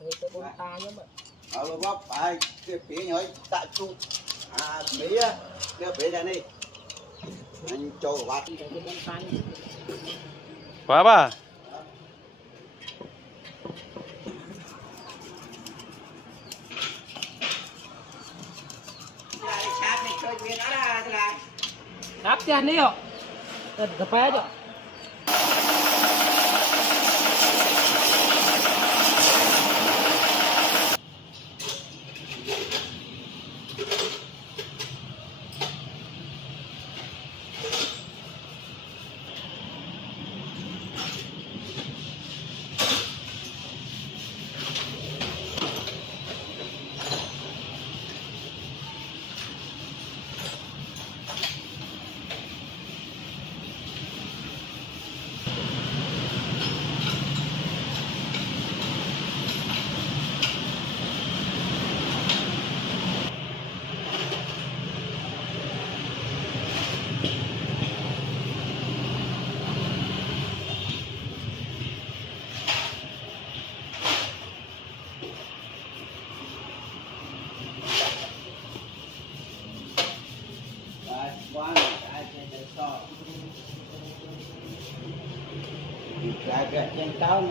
tôi bông ta nhá mà bóp ai cái phía nhói tại trụ phía cái phía này đi anh cho bát quá bà đáp cho anh đi không cà phê cho cái trên tao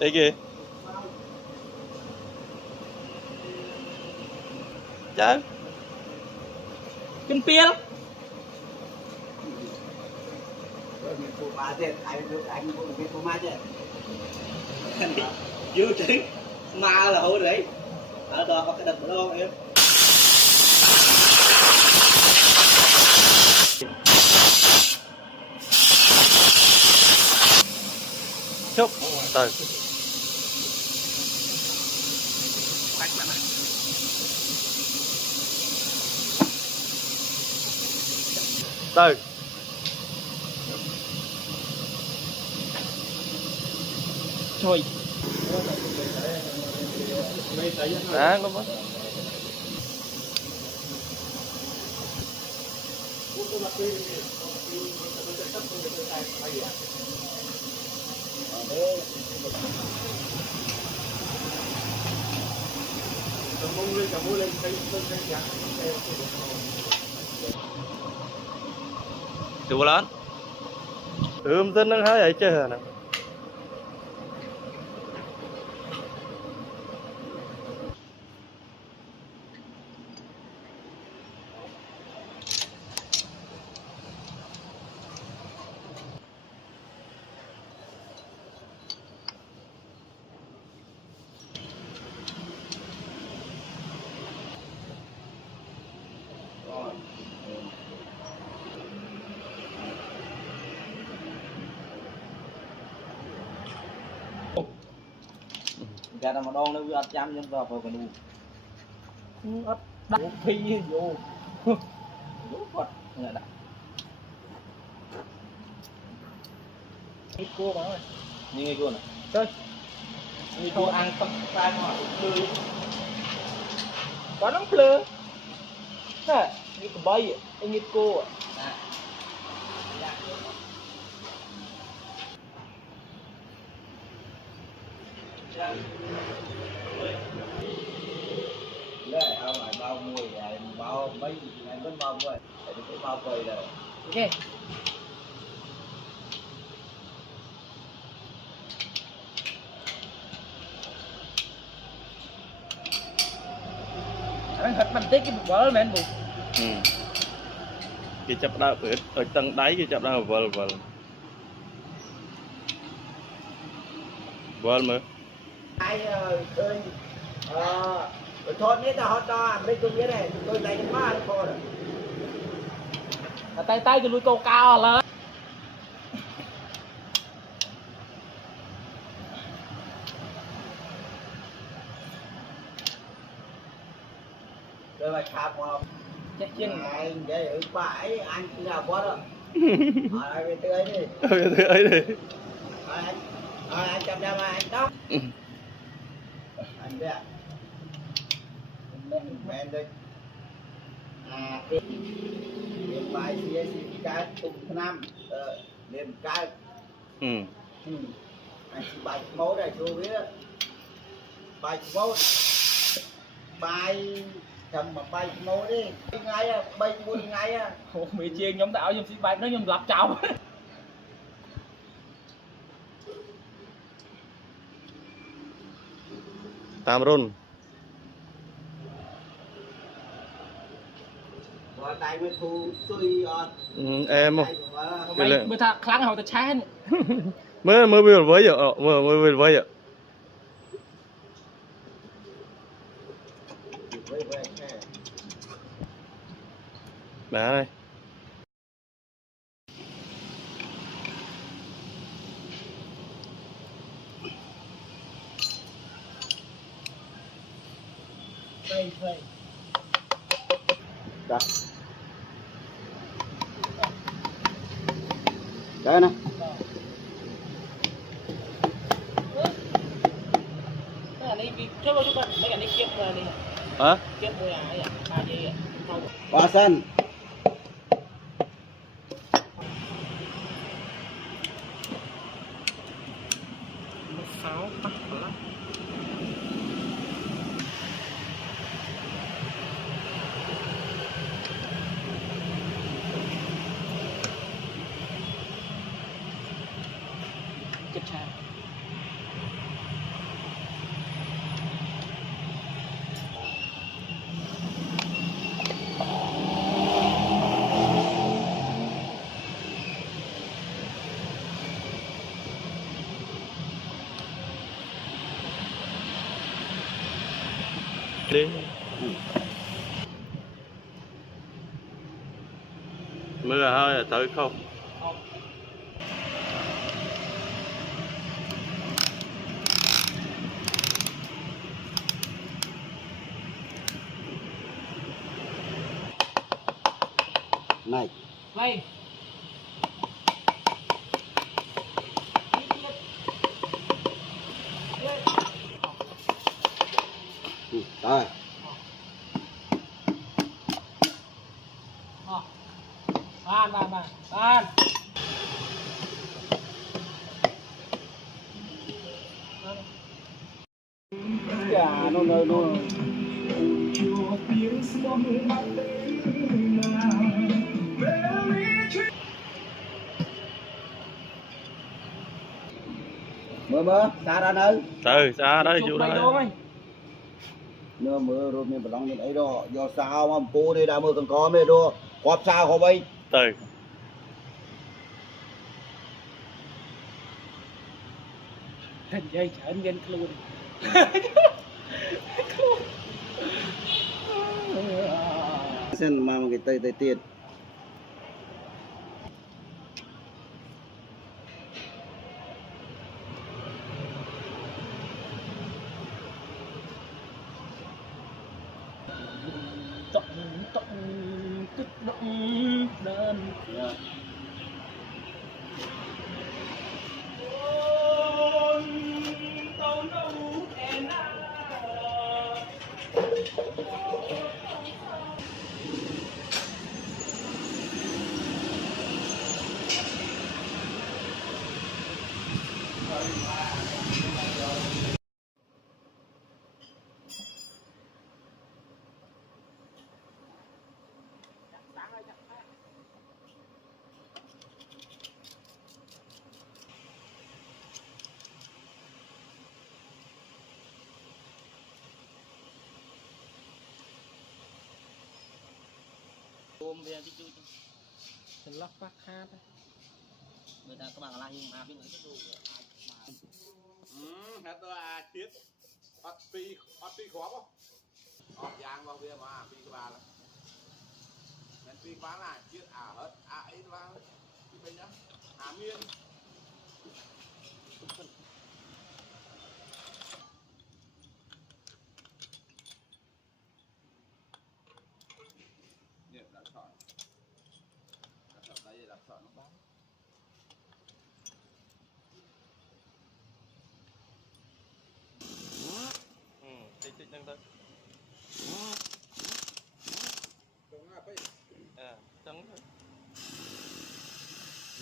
đây kìa chứ kinh pia lắm cô ba thế anh cũng biết cô ma chứ dữ chứ ma là hồi đấy ở đó có cái đợt bữa đâu em chúc từ từ trời đó có mất đủ lớn tên nó hái vậy chứ nè gà mà đòn nó vừa chăm nhân vào vào cái đủ ấp đặt phi vô đủ vật là đặt ít cua mà như ngay cua này chơi như cua ăn tóc tai mà tươi có nóng plơ nè như cái bay anh như cua đấy ông lại bao mùi bao mấy ngày vẫn bao mùi để cái bao cười rồi ok anh hết mình tiếc cái bụng bơ mẹ anh bụng cái chập đau ở tầng đáy cái chập đau vờ mà ai thôi biết là họ to mấy tôi biết này tôi tay nó quá nó rồi tay tay cái núi câu cao lên rồi mà chạp mà Chết chiên. này để ở bãi anh cứ nào quá đó. Ở đây tươi đi. Thế ấy đi. Anh chăm ra mà anh đó. Anh biết. Men đây. Liềm bài xìa xì cái tụng năm liềm cái anh chỉ bài máu này chú biết bài máu bài thầm mà bài máu đi ngay à bay buôn ngay à Mày chiên nhóm tạo nhóm xin bài nó nhóm lập chào. Tam run. và tay mới thu xuôi Em không. Mày mới thà kháng hậu ta chán. Mới vừa với vậy. Mới vừa với vậy. Đá đây. Đây đây. Đó. Đây nè. Cái này vì cho bao nhiêu bạn mấy cái này kiếp rồi đi. Hả? Kiếp mùi à ấy à gì à. Ba sân. Một pháo tắt lắm. Chết cha. Đi. Mưa hơi tới không? Này. Đây. Rồi. Ban. Dạ nó mơ xa ra nơi Từ xa đây chú đây. mơ rồi mình phải lòng như đấy đó do sao mà cô đây đã mơ còn có mẹ đó quạt sao không bay Từ. Thành dây chở anh luôn. xem mà cái tây tiền Động kích động đơn. Ôm về đi chui. Thành lắc phát hát. Người ta các bạn là nhưng mà biết người đủ. Hãy tôi chết ớt pi khó không? Ớt giang vào bia mà pi cái bà là nên pi bán là chết hết ấy là cái bên nhá miên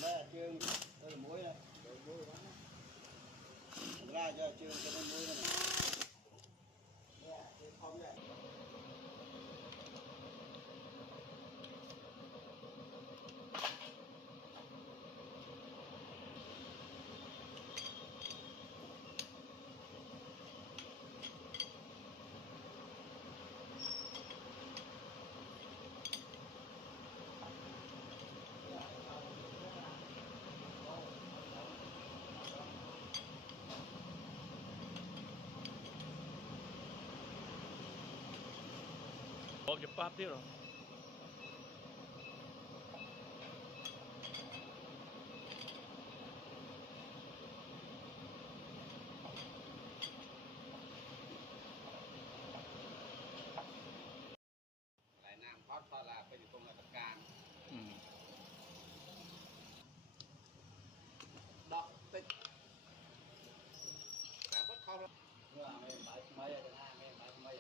ra chương đây là muối này ra cho chương cho nó muối này không vậy. Bóp cepat dia loh. lại nam thoát là bây giờ công là tất cả đọc tích là bất không đâu Mày bãi mấy rồi ha mày bãi mấy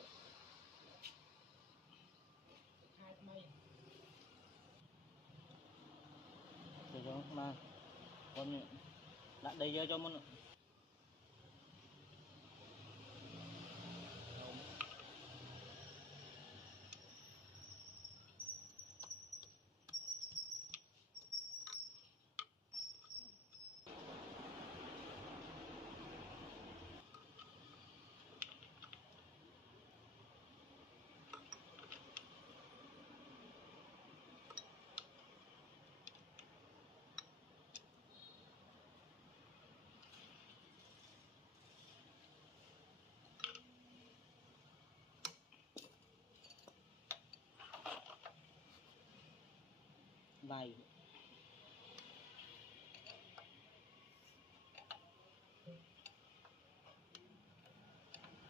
Để cho mà con đặt đây vô cho mình này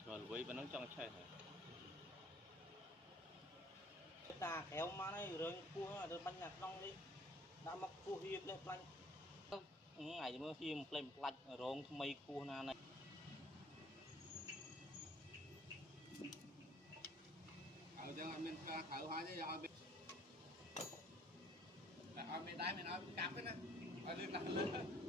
Rồi quay bên nó trong chạy hả? ta kéo mà này rồi cua rồi bánh nhạc long đi đã mặc cua hiệp lên bánh ngày mưa phim lên lạnh rồi mây cua na này cho mình thử hỏi chứ rồi mình đáy mình nói cắm cái nó lên